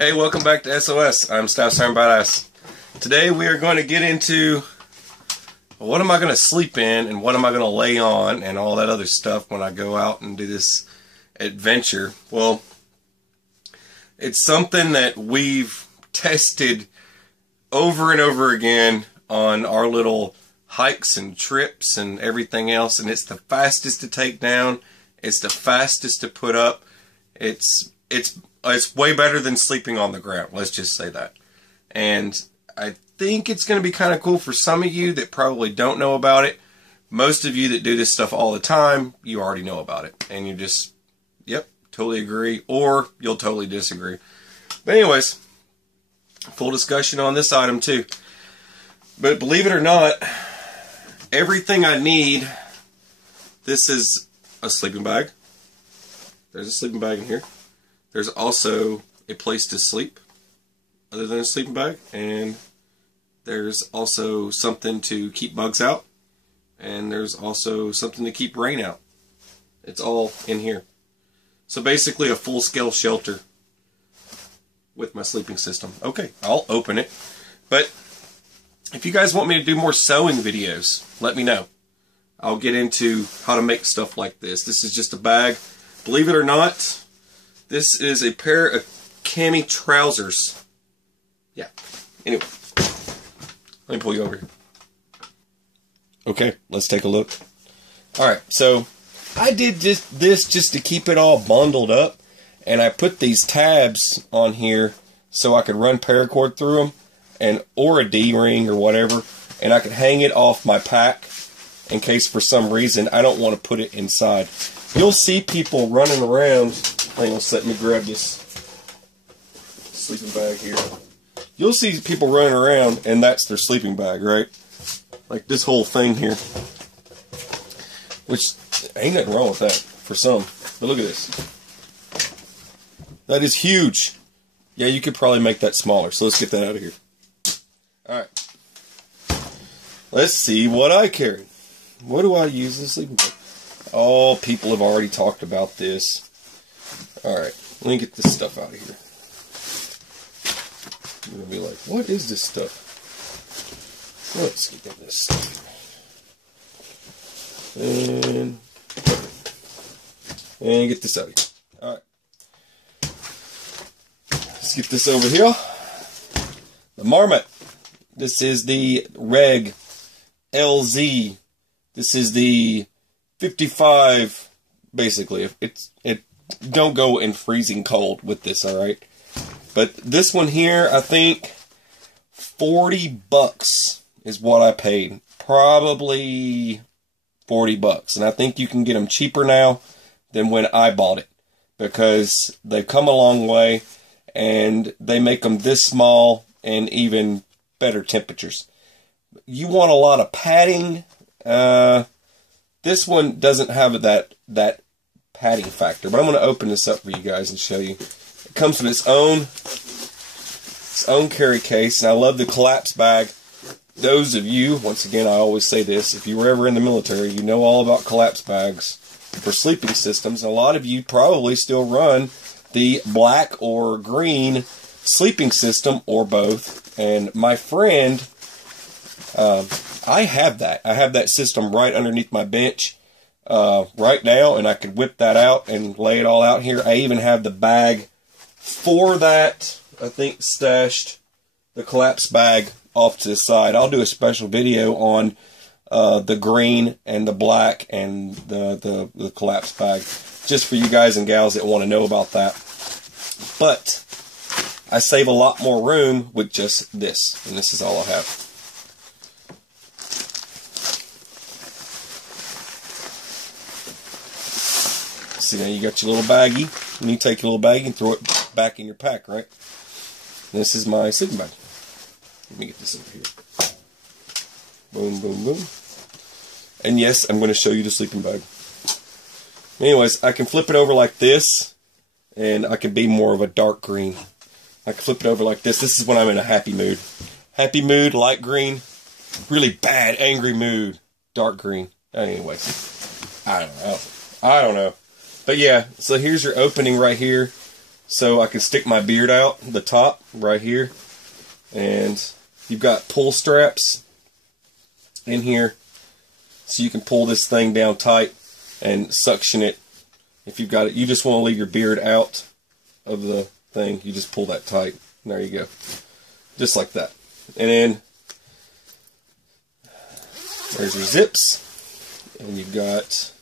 Hey, welcome back to SOS. I'm Staff Sergeant Badass. Today we are going to get into what am I going to sleep in and what am I going to lay on and all that other stuff when I go out and do this adventure. Well, it's something that we've tested over and over again on our little hikes and trips and everything else, and it's the fastest to take down, it's the fastest to put up, it's way better than sleeping on the ground, let's just say that. And I think it's going to be kind of cool for some of you that probably don't know about it. Most of you that do this stuff all the time, you already know about it. And you just, yep, totally agree, or you'll totally disagree. But anyways, full discussion on this item too. But believe it or not, everything I need, this is a sleeping bag. There's a sleeping bag in here. There's also a place to sleep other than a sleeping bag, and there's also something to keep bugs out, and there's also something to keep rain out. It's all in here. So basically a full-scale shelter with my sleeping system. Okay, I'll open it. But if you guys want me to do more sewing videos, let me know. I'll get into how to make stuff like this. This is just a bag. Believe it or not, this is a pair of cami trousers. Yeah. Anyway, let me pull you over here. Okay, let's take a look. Alright, so I did this just to keep it all bundled up, and I put these tabs on here so I could run paracord through them, and or a D-ring or whatever, and I could hang it off my pack in case for some reason I don't want to put it inside. You'll see people running around. Hang on, let me grab this sleeping bag here. You'll see people running around, and that's their sleeping bag, right? Like this whole thing here. Which, ain't nothing wrong with that, for some. But look at this. That is huge. Yeah, you could probably make that smaller, so let's get that out of here. Alright. Let's see what I carry. What do I use as a sleeping bag? Oh, people have already talked about this. Alright, let me get this stuff out of here. You're going to be like, what is this stuff? Let's get this stuff. And get this out of here. Alright. Let's get this over here. The Marmot. This is the Reg LZ. This is the 55, basically. It don't go in freezing cold with this, alright? But this one here, I think $40 is what I paid. Probably $40. And I think you can get them cheaper now than when I bought it, because they've come a long way and they make them this small and even better temperatures. You want a lot of padding. This one doesn't have that padding factor, but I'm going to open this up for you guys and show you. It comes with its own carry case, and I love the collapse bag. Those of you, once again, I always say this, if you were ever in the military, you know all about collapse bags for sleeping systems. A lot of you probably still run the black or green sleeping system, or both. And my friend, I have that. I have that system right underneath my bench right now, and I could whip that out and lay it all out here. I even have the bag for that, I think, stashed, the collapse bag off to the side. I'll do a special video on the green and the black and the collapse bag, just for you guys and gals that want to know about that. But I save a lot more room with just this, and this is all I have. See, now you got your little baggie, and you take your little baggie and throw it back in your pack, right? And this is my sleeping bag. Let me get this over here. Boom, boom, boom. And yes, I'm going to show you the sleeping bag. Anyways, I can flip it over like this, and I can be more of a dark green. I can flip it over like this. This is when I'm in a happy mood. Happy mood, light green. Really bad, angry mood, dark green. Anyways, I don't know. But yeah, so here's your opening right here. so I can stick my beard out the top right here. And you've got pull straps in here, so you can pull this thing down tight and suction it. If you've got it, you just want to leave your beard out of the thing, you just pull that tight. And there you go. Just like that. And then there's your zips. And you've got,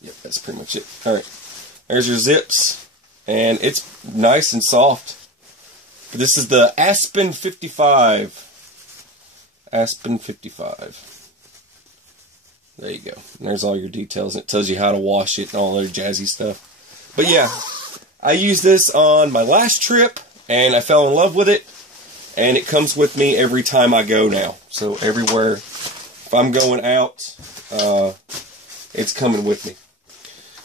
yep, that's pretty much it. Alright. There's your zips. And it's nice and soft. This is the Aspen 55. Aspen 55. There you go. And there's all your details. It tells you how to wash it and all other jazzy stuff. But yeah, I used this on my last trip, and I fell in love with it. And it comes with me every time I go now. So everywhere, if I'm going out, it's coming with me.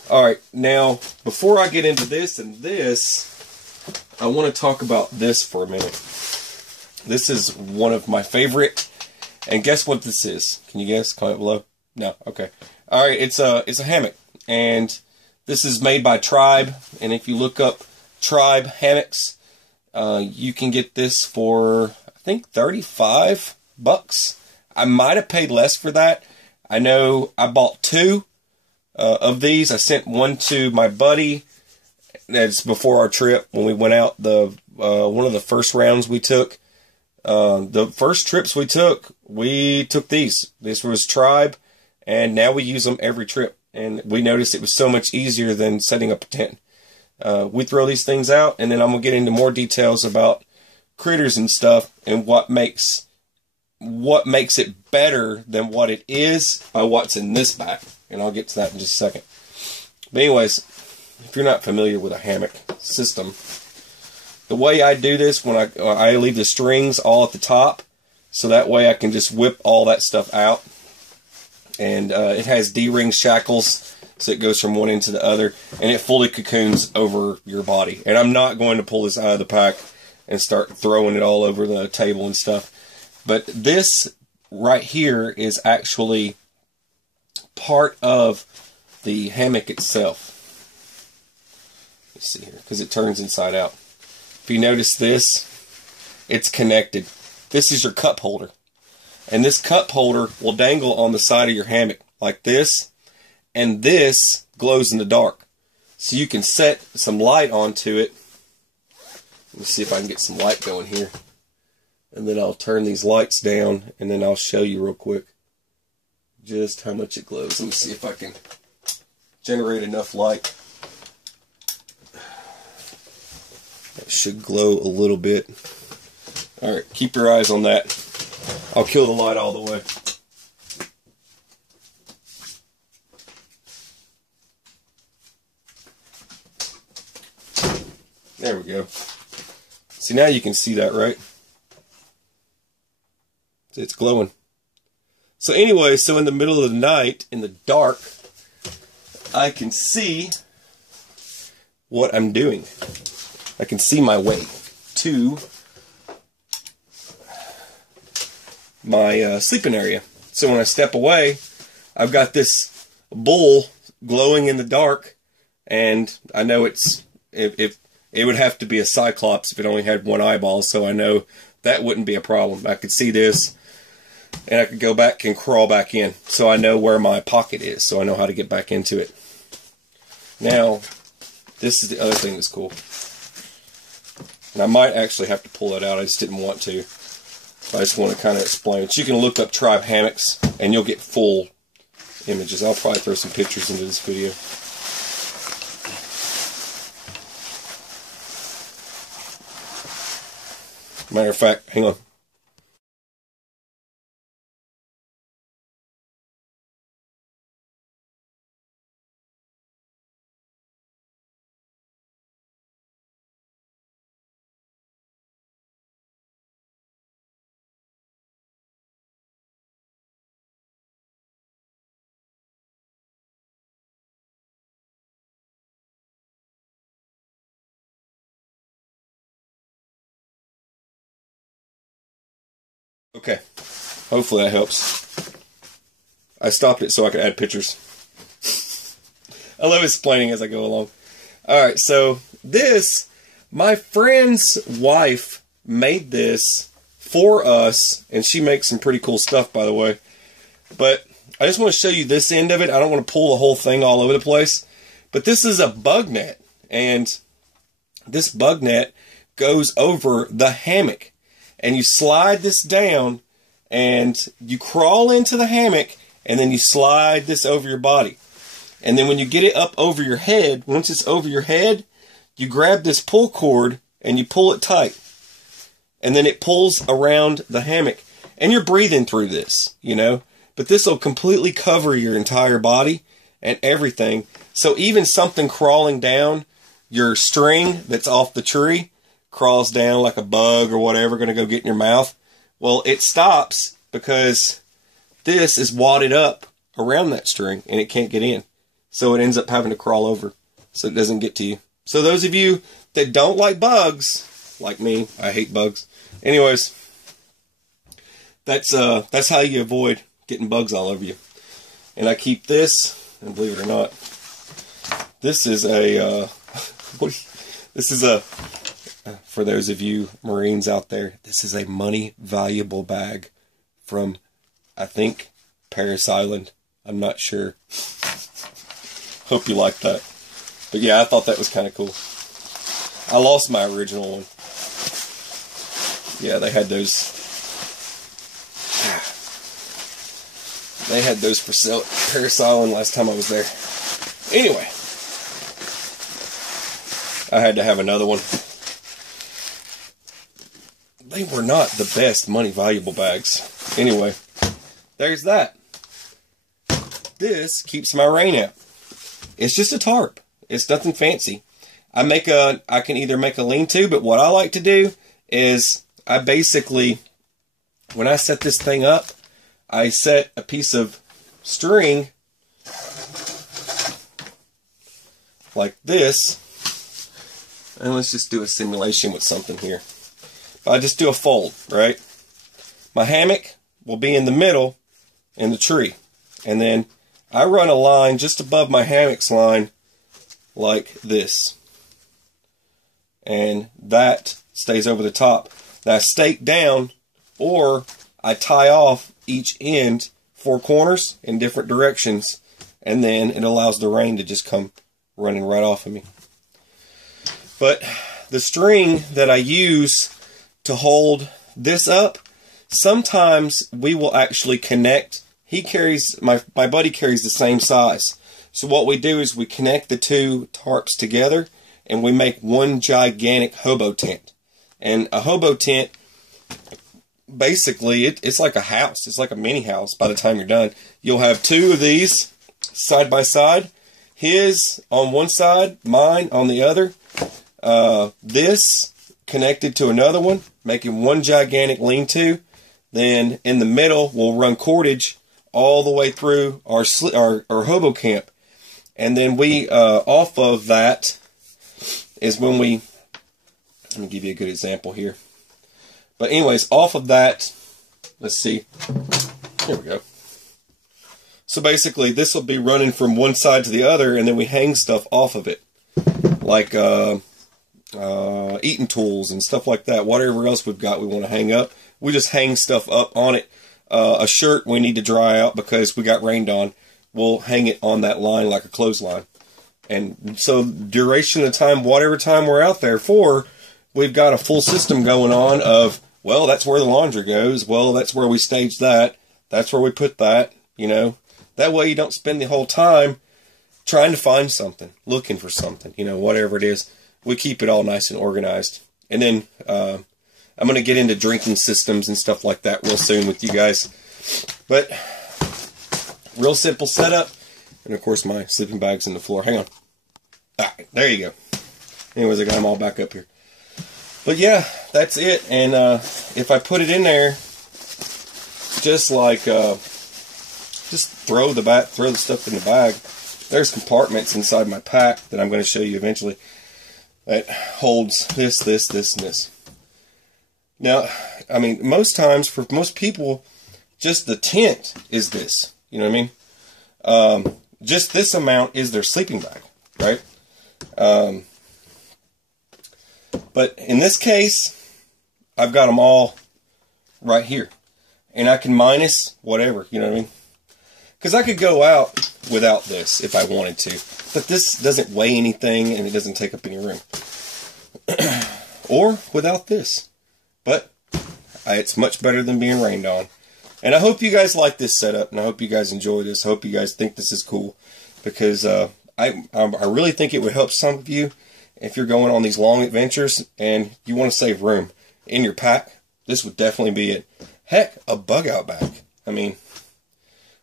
Alright, now, before I get into this and this, I want to talk about this for a minute. This is one of my favorite, and guess what this is? Can you guess? Comment below. No? Okay. Alright, it's a hammock, and this is made by Tribe, and if you look up Tribe hammocks, you can get this for, I think, $35. I might have paid less for that. I know I bought 2 of these. I sent one to my buddy. That's before our trip when we went out. One of the first rounds we took. The first trips we took these. This was Tribe, and now we use them every trip. And we noticed it was so much easier than setting up a tent. We throw these things out, and then I'm going to get into more details about critters and stuff, and what makes it better than what it is by what's in this bag. And I'll get to that in just a second. But anyways, if you're not familiar with a hammock system, the way I do this, when I leave the strings all at the top, so that way I can just whip all that stuff out. And it has D-ring shackles, so it goes from one end to the other, and it fully cocoons over your body. And I'm not going to pull this out of the pack and start throwing it all over the table and stuff. But this right here is actually part of the hammock itself. Let's see here, because it turns inside out. If you notice this, it's connected. This is your cup holder. And this cup holder will dangle on the side of your hammock like this. And this glows in the dark. So you can set some light onto it. Let me see if I can get some light going here. And then I'll turn these lights down, and then I'll show you real quick just how much it glows. Let me see if I can generate enough light. That should glow a little bit. Alright, keep your eyes on that. I'll kill the light all the way. There we go. See, now you can see that, right? It's glowing. So anyway, so in the middle of the night, in the dark, I can see what I'm doing. I can see my way to my sleeping area. So when I step away, I've got this bowl glowing in the dark, and I know if it would have to be a Cyclops if it only had one eyeball, so I know that wouldn't be a problem. I could see this, and I could go back and crawl back in. So I know where my pocket is, so I know how to get back into it. Now, this is the other thing that's cool. And I might actually have to pull it out. I just didn't want to. I just want to kind of explain it. You can look up Tribe hammocks, and you'll get full images. I'll probably throw some pictures into this video. Matter of fact, hang on. Okay, hopefully that helps. I stopped it so I could add pictures. I love explaining as I go along. Alright, so this, My friend's wife made this for us, and she makes some pretty cool stuff, by the way. But I just want to show you this end of it. I don't want to pull the whole thing all over the place. But this is a bug net, and this bug net goes over the hammock. And you slide this down, and you crawl into the hammock, and then you slide this over your body. And then when you get it up over your head, once it's over your head, you grab this pull cord, and you pull it tight. And then it pulls around the hammock. And you're breathing through this, you know. But this will completely cover your entire body and everything. So even something crawling down, your string that's off the tree, crawls down like a bug or whatever, going to go get in your mouth. Well, it stops because this is wadded up around that string and it can't get in. So it ends up having to crawl over so it doesn't get to you. So those of you that don't like bugs, like me, I hate bugs. Anyways, that's how you avoid getting bugs all over you. And I keep this, and believe it or not, this is a for those of you Marines out there, this is a money valuable bag from, I think, Parris Island. I'm not sure. Hope you like that. But yeah, I thought that was kind of cool. I lost my original one. Yeah, they had those. They had those for sale at Parris Island last time I was there. Anyway, I had to have another one. They were not the best money valuable bags. Anyway, there's that. This keeps my rain out. It's just a tarp. It's nothing fancy. I can either make a lean-to, but what I like to do is I basically, when I set this thing up, I set a piece of string like this, and let's just do a simulation with something here. I just do a fold, right? My hammock will be in the middle in the tree, and then I run a line just above my hammock's line like this, and that stays over the top. Now I stake down, or I tie off each end 4 corners in different directions, and then it allows the rain to just come running right off of me. But the string that I use to hold this up, sometimes we will actually connect. He carries, my buddy carries the same size. So what we do is we connect the 2 tarps together and we make one gigantic hobo tent. And a hobo tent, basically, it's like a house. It's like a mini house by the time you're done. You'll have 2 of these side by side. His on one side, mine on the other. This connected to another one, making one gigantic lean-to. Then in the middle, we'll run cordage all the way through our hobo camp. And then we, off of that, is when we, let me give you a good example here. But anyways, off of that, let's see, here we go. So basically, this will be running from one side to the other, and then we hang stuff off of it. Like eating tools and stuff like that. Whatever else we've got we want to hang up, we just hang stuff up on it. A shirt we need to dry out because we got rained on, we'll hang it on that line like a clothesline. And so duration of time, whatever time we're out there for, we've got a full system going on of, well, that's where the laundry goes. Well, that's where we stage that. That's where we put that, you know. That way you don't spend the whole time trying to find something, looking for something, you know, whatever it is. We keep it all nice and organized. And then I'm going to get into drinking systems and stuff like that real soon with you guys. But real simple setup. And of course my sleeping bag's in the floor. Hang on. Alright, there you go. Anyways, I got them all back up here. But yeah, that's it. And if I put it in there, just like, just throw the stuff in the bag. There's compartments inside my pack that I'm going to show you eventually that holds this, this, this, and this. Now, I mean, most times, for most people, just the tent is this. You know what I mean? Just this amount is their sleeping bag, right? But in this case, I've got them all right here. And I can minus whatever, you know what I mean? Because I could go out without this if I wanted to. But this doesn't weigh anything and it doesn't take up any room. Or without this. But it's much better than being rained on. And I hope you guys like this setup. And I hope you guys enjoy this. I hope you guys think this is cool. Because I really think it would help some of you if you're going on these long adventures and you want to save room in your pack. This would definitely be it. Heck, a bug out bag. I mean,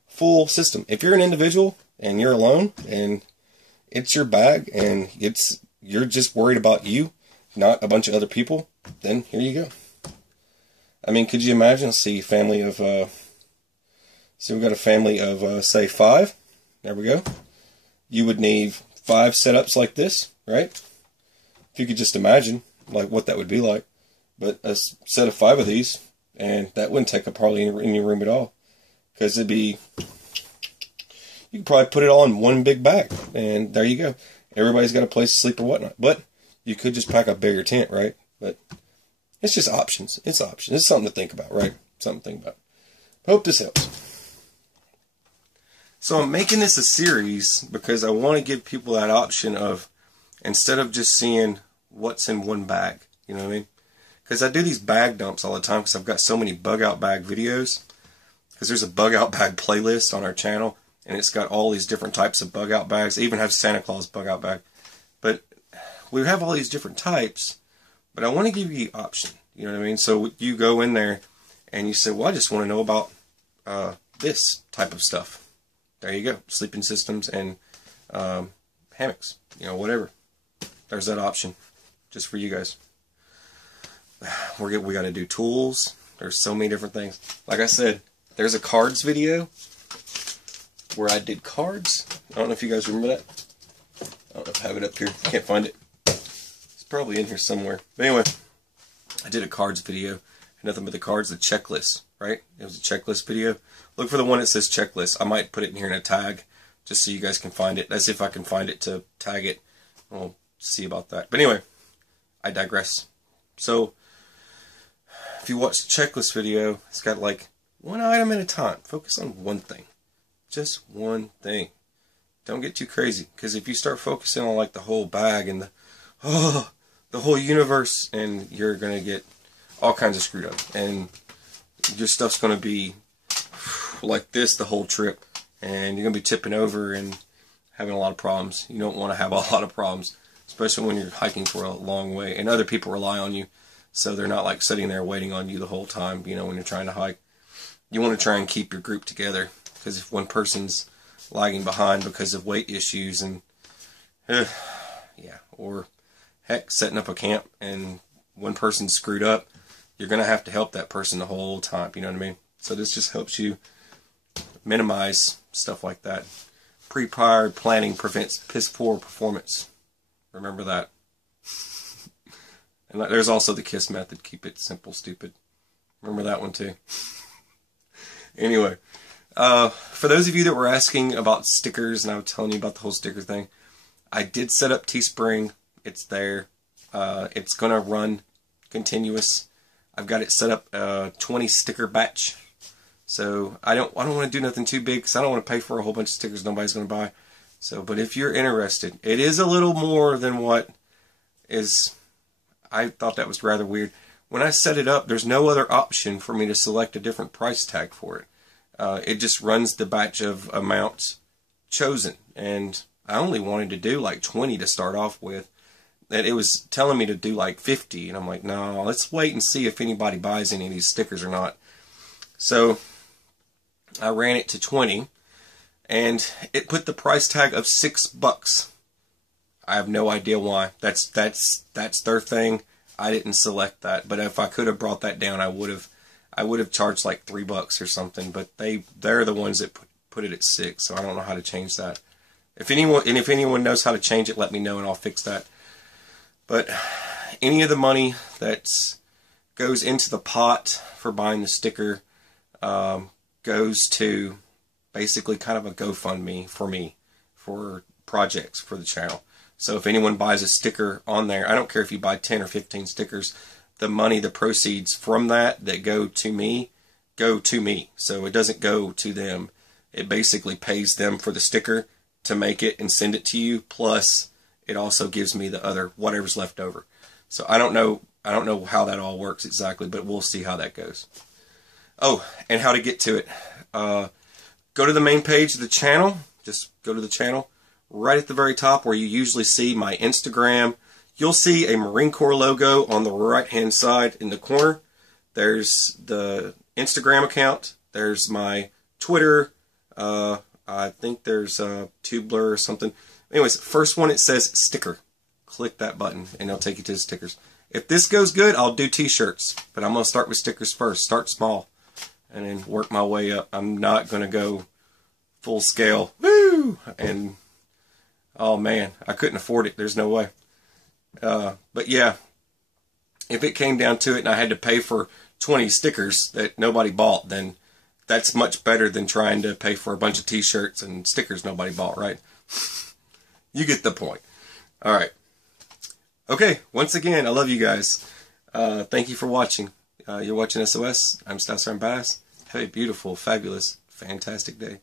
full system. If you're an individual and you're alone and it's your bag and you're just worried about you, not a bunch of other people, then here you go. I mean, could you imagine? See, family of, so we've got a family of, say, 5. There we go. You would need 5 setups like this, right? If you could just imagine, like, what that would be like. But a set of 5 of these, and that wouldn't take up hardly any room at all. Because it'd be, you could probably put it all in one big bag, and there you go. Everybody's got a place to sleep or whatnot. But you could just pack a bigger tent, right? But it's just options. It's options. It's something to think about, right? Something to think about. Hope this helps. So I'm making this a series because I want to give people that option of, instead of just seeing what's in one bag, you know what I mean? Because I do these bag dumps all the time because I've got so many bug out bag videos. Because there's a bug out bag playlist on our channel, and it's got all these different types of bug out bags. I even have Santa Claus bug out bag. But we have all these different types, but I want to give you the option, you know what I mean? So you go in there and you say, well, I just want to know about this type of stuff. There you go. Sleeping systems and hammocks, you know, whatever. There's that option just for you guys. We got to do tools. There's so many different things. Like I said, there's a cards video where I did cards. I don't know if you guys remember that. I don't know if I have it up here. Can't find it. It's probably in here somewhere. But anyway, I did a cards video. Nothing but the cards, the checklist, right? It was a checklist video. Look for the one that says checklist. I might put it in here in a tag just so you guys can find it. That's if I can find it to tag it. We'll see about that. But anyway, I digress. So, if you watch the checklist video, it's got like one item at a time. Focus on one thing. Just one thing. Don't get too crazy. Because if you start focusing on like the whole bag and the whole universe, and you're going to get all kinds of screwed up. And your stuff's going to be like this the whole trip. And you're going to be tipping over and having a lot of problems. You don't want to have a lot of problems. Especially when you're hiking for a long way. And other people rely on you. So they're not like sitting there waiting on you the whole time, you know, when you're trying to hike. You want to try and keep your group together. Because if one person's lagging behind because of weight issues and, yeah, or heck, setting up a camp and one person's screwed up, you're going to have to help that person the whole time, you know what I mean? So this just helps you minimize stuff like that. Pre-prior planning prevents piss-poor performance. Remember that. And there's also the KISS method. Keep it simple, stupid. Remember that one too. Anyway, for those of you that were asking about stickers, and I was telling you about the whole sticker thing, I did set up Teespring. It's there. It's going to run continuous. I've got it set up 20 sticker batch. So I don't want to do nothing too big because I don't want to pay for a whole bunch of stickers nobody's going to buy. So, but if you're interested, it is a little more than what is. I thought that was rather weird. When I set it up, there's no other option for me to select a different price tag for it. It just runs the batch of amounts chosen. And I only wanted to do like 20 to start off with. And it was telling me to do like 50. And I'm like, no, let's wait and see if anybody buys any of these stickers or not. So I ran it to 20. And it put the price tag of $6. I have no idea why. That's their thing. I didn't select that, but if I could have brought that down, I would have charged like $3 or something. But they're the ones that put it at 6, so I don't know how to change that. If anyone knows how to change it, let me know and I'll fix that. But any of the money that goes into the pot for buying the sticker goes to basically kind of a GoFundMe for me for projects for the channel. So if anyone buys a sticker on there, I don't care if you buy 10 or 15 stickers, the money, the proceeds from that go to me, go to me. So it doesn't go to them. It basically pays them for the sticker to make it and send it to you. Plus, it also gives me the other, whatever's left over. So I don't know how that all works exactly, but we'll see how that goes. Oh, and how to get to it. Go to the main page of the channel. Just go to the channel. Right at the very top where you usually see my Instagram, you'll see a Marine Corps logo on the right-hand side in the corner. There's the Instagram account. There's my Twitter. I think there's Tubler or something. Anyways, first one, it says sticker. Click that button and it'll take you to the stickers. If this goes good, I'll do t-shirts, but I'm going to start with stickers first. Start small and then work my way up. I'm not going to go full scale. Woo! And oh man, I couldn't afford it. There's no way. But yeah, if it came down to it and I had to pay for 20 stickers that nobody bought, then that's much better than trying to pay for a bunch of t-shirts and stickers nobody bought, right? You get the point. All right. Okay, once again, I love you guys. Thank you for watching. You're watching SOS. I'm Staff Sergeant Badass. Have a beautiful, fabulous, fantastic day.